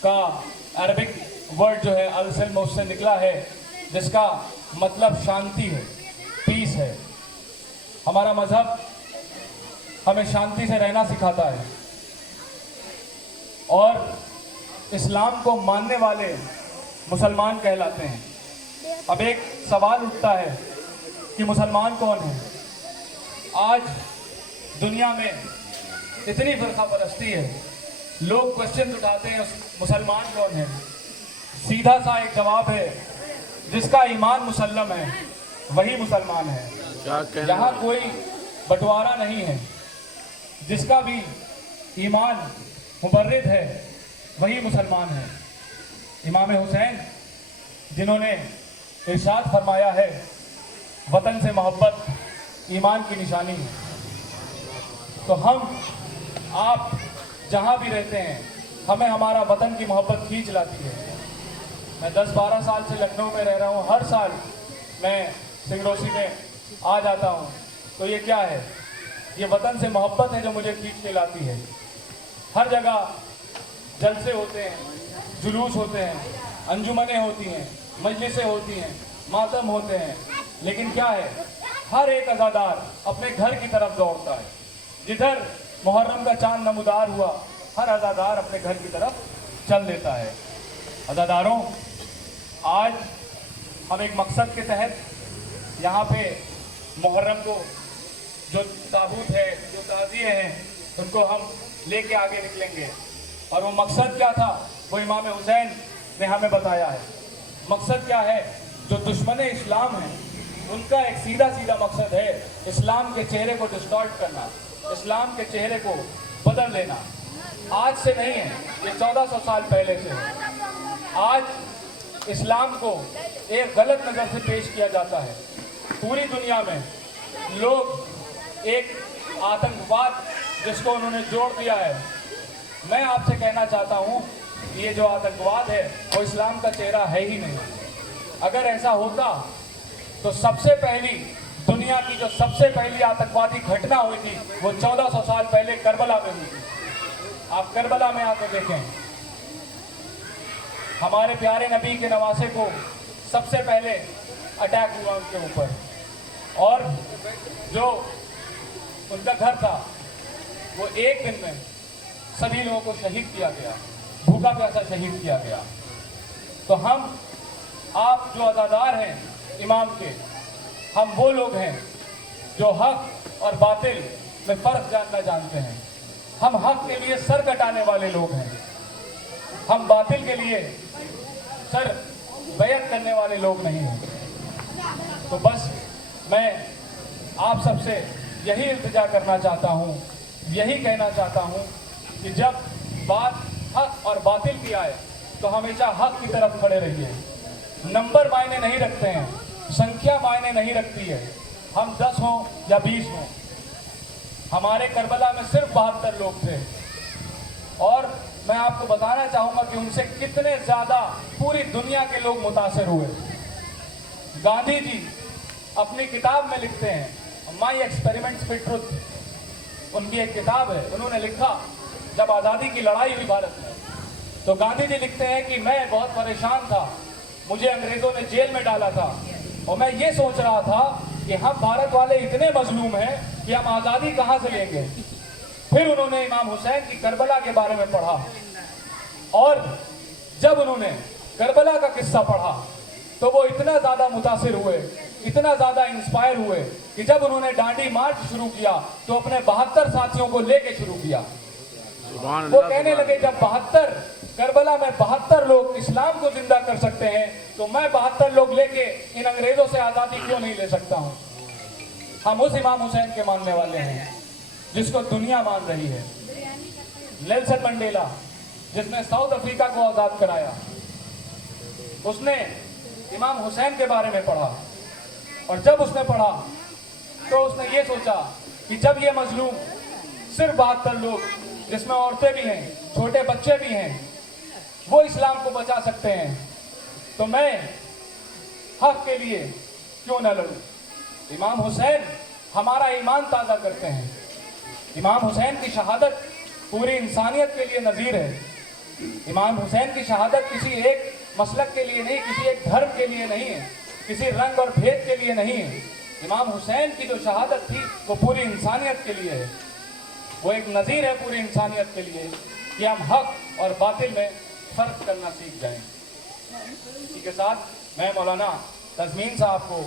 का Arabic word जो है अल-सिल्म उससे निकला है, जिसका मतलब शांति है, पीस है। हमारा मजहब हमें शांति से रहना सिखाता है और इस्लाम को मानने वाले मुसलमान कहलाते हैं। अब एक सवाल उठता है कि मुसलमान कौन है? आज दुनिया में इतनी फ़िरका परस्ती है, लोग क्वेश्चन उठाते हैं मुसलमान कौन है। सीधा सा एक जवाब है, जिसका ईमान मुसल्लम है वही मुसलमान है। यहाँ कोई बंटवारा नहीं है। जिसका भी ईमान मुबर्रिद है वही मुसलमान है। इमाम हुसैन जिन्होंने इरशाद फरमाया है, वतन से मोहब्बत ईमान की निशानी है। तो हम आप जहाँ भी रहते हैं, हमें हमारा वतन की मोहब्बत खींच लाती है। मैं 10-12 साल से लखनऊ में रह रहा हूँ। हर साल मैं सिंगरोसी में आ जाता हूँ। तो ये क्या है? ये वतन से मोहब्बत है जो मुझे खींच के लाती है। हर जगह जलसे होते हैं, जुलूस होते हैं, अंजुमनें होती हैं, मजलिसें होती हैं, मातम होते हैं, लेकिन क्या है, हर एक अज़ादार अपने घर की तरफ दौड़ता है। जिधर मुहर्रम का चांद नमूदार हुआ, हर अज़ादार अपने घर की तरफ चल देता है। अज़ादारों, आज हम एक मकसद के तहत यहाँ पे मुहर्रम को जो ताबूत है, जो ताज़िए हैं, उनको हम लेके आगे निकलेंगे। और वो मकसद क्या था, वो इमाम हुसैन ने हमें बताया है। मकसद क्या है? जो दुश्मन इस्लाम है, उनका एक सीधा सीधा मकसद है इस्लाम के चेहरे को डिस्टॉर्ट करना, इस्लाम के चेहरे को बदल लेना। आज से नहीं है, ये 1400 साल पहले से है। आज इस्लाम को एक गलत नज़र से पेश किया जाता है। पूरी दुनिया में लोग एक आतंकवाद जिसको उन्होंने जोड़ दिया है। मैं आपसे कहना चाहता हूँ, ये जो आतंकवाद है वो इस्लाम का चेहरा है ही नहीं। अगर ऐसा होता तो सबसे पहली दुनिया की जो सबसे पहली आतंकवादी घटना हुई थी वो 1400 साल पहले करबला में हुई थी। आप करबला में आकर देखें, हमारे प्यारे नबी के नवासे को सबसे पहले अटैक हुआ उनके ऊपर, और जो उनका घर था वो एक दिन में सभी लोगों को शहीद किया गया, भूखा प्यासा शहीद किया गया। तो हम आप जो अज़ादार हैं इमाम के, हम वो लोग हैं जो हक और बातिल में फ़र्क जानना जानते हैं। हम हक के लिए सर कटाने वाले लोग हैं, हम बातिल के लिए सर बैत करने वाले लोग नहीं हैं। तो बस मैं आप सबसे यही इल्तिजा करना चाहता हूँ, यही कहना चाहता हूँ कि जब बात हक और बातिल की आए तो हमेशा हक की तरफ खड़े रहिए। नंबर मायने नहीं रखते हैं, संख्या मायने नहीं रखती है। हम 10 हों या 20 हों, हमारे करबला में सिर्फ 72 लोग थे, और मैं आपको बताना चाहूँगा कि उनसे कितने ज़्यादा पूरी दुनिया के लोग मुतासिर हुए। गांधी जी अपनी किताब में लिखते हैं, माई एक्सपेरिमेंट्स विद ट्रुथ, उनकी एक किताब है। उन्होंने लिखा, जब आज़ादी की लड़ाई हुई भारत में, तो गांधी जी लिखते हैं कि मैं बहुत परेशान था, मुझे अंग्रेज़ों ने जेल में डाला था, और मैं ये सोच रहा था कि हम भारत वाले इतने मजलूम हैं कि हम आज़ादी कहाँ से लेंगे। फिर उन्होंने इमाम हुसैन की करबला के बारे में पढ़ा, और जब उन्होंने करबला का किस्सा पढ़ा तो वो इतना ज़्यादा मुतासिर हुए, इतना ज़्यादा इंस्पायर हुए कि जब उन्होंने डांडी मार्च शुरू किया तो अपने 72 साथियों को लेके शुरू किया। वो कहने लगे, जब 72 करबला में 72 लोग इस्लाम को जिंदा कर सकते हैं तो मैं 72 लोग लेके इन अंग्रेजों से आज़ादी क्यों नहीं ले सकता हूँ। हम उस इमाम हुसैन के मानने वाले हैं जिसको दुनिया मान रही है। नेल्सन मंडेला, जिसने साउथ अफ्रीका को आज़ाद कराया, उसने इमाम हुसैन के बारे में पढ़ा, और जब उसने पढ़ा तो उसने ये सोचा कि जब ये मजलूम सिर्फ 72 लोग, जिसमें औरतें भी हैं, छोटे बच्चे भी हैं, वो इस्लाम को बचा सकते हैं, तो मैं हक के लिए क्यों न लड़ूं। इमाम हुसैन हमारा ईमान ताज़ा करते हैं। इमाम हुसैन की शहादत पूरी इंसानियत के लिए नज़ीर है। इमाम हुसैन की शहादत किसी एक मसलक के लिए नहीं, किसी एक धर्म के लिए नहीं है, किसी रंग और भेद के लिए नहीं है। इमाम हुसैन की जो शहादत थी वो पूरी इंसानियत के लिए है। वो एक नज़ीर है पूरी इंसानियत के लिए कि हम हक और बातिल में फ़र्क करना सीख जाएं। इसी के साथ मैं मौलाना तज़मीन साहब को